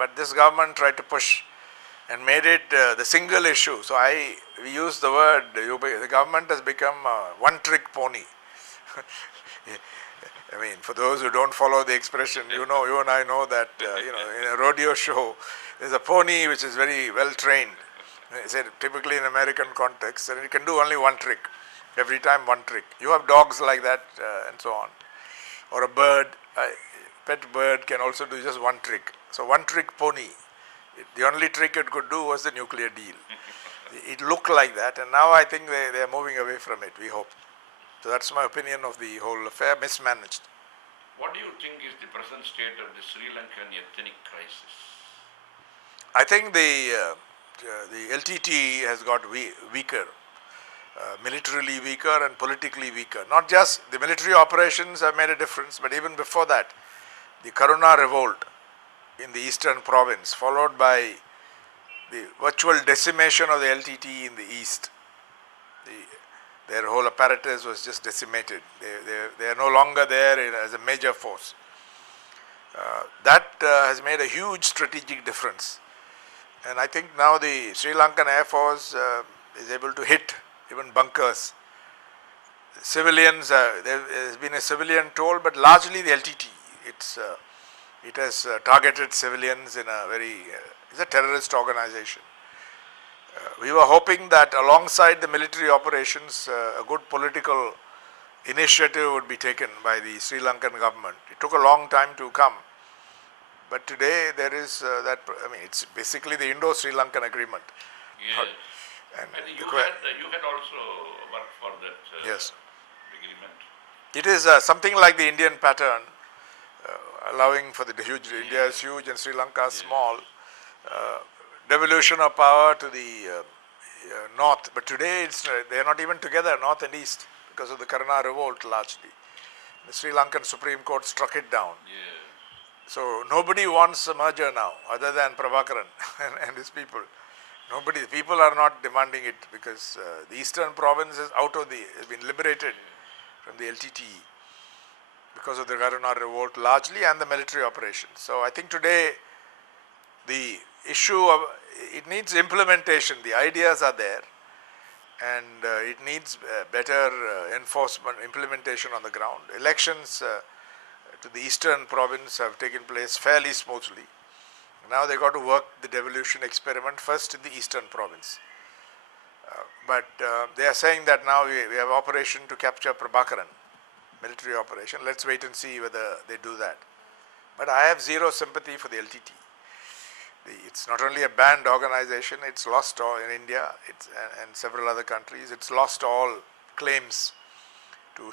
but this government tried to push and made it the single issue. So we use the word, the government has become a one-trick pony. I mean, for those who don't follow the expression, you and I know that, in a rodeo show, there's a pony which is very well trained. Typically in American context, and it can do only one trick. Every time one trick. You have dogs like that and so on. Or a bird, pet bird can also do just one trick. So one trick pony. The only trick it could do was the nuclear deal. It looked like that, and now I think they are moving away from it, we hope. So that's my opinion of the whole affair, mismanaged. What do you think is the present state of the Sri Lankan ethnic crisis? I think the LTT has got weaker, militarily weaker and politically weaker. Not just the military operations have made a difference, but even before that, the Karuna revolt in the eastern province, followed by the virtual decimation of the LTT in the east. Their whole apparatus was just decimated. They are no longer there as a major force. That has made a huge strategic difference. And I think now the Sri Lankan Air Force is able to hit even bunkers. Civilians, there has been a civilian toll, but largely the LTT. It has targeted civilians in a it's a terrorist organization. We were hoping that alongside the military operations, a good political initiative would be taken by the Sri Lankan government. It took a long time to come. But today there is it's basically the Indo-Sri Lankan agreement. Yes. And you had also worked for that yes. agreement. It is something like the Indian pattern, allowing for the huge, India is huge and Sri Lanka is small, devolution of power to the north. But today they are not even together, north and east, because of the Karuna revolt largely. The Sri Lankan Supreme Court struck it down. Yeah. So nobody wants a merger now, other than Prabhakaran and his people. People are not demanding it, because the eastern province is has been liberated from the LTT because of the Karuna revolt largely and the military operations. So I think today the issue of, it needs implementation. The ideas are there, and it needs better enforcement, implementation on the ground. Elections to the eastern province have taken place fairly smoothly. Now they got to work the devolution experiment first in the eastern province. But they are saying that now we have operation to capture Prabhakaran, military operation. Let's wait and see whether they do that. But I have zero sympathy for the LTT. It's not only a banned organization, it's lost all in India and several other countries. It's lost all claims to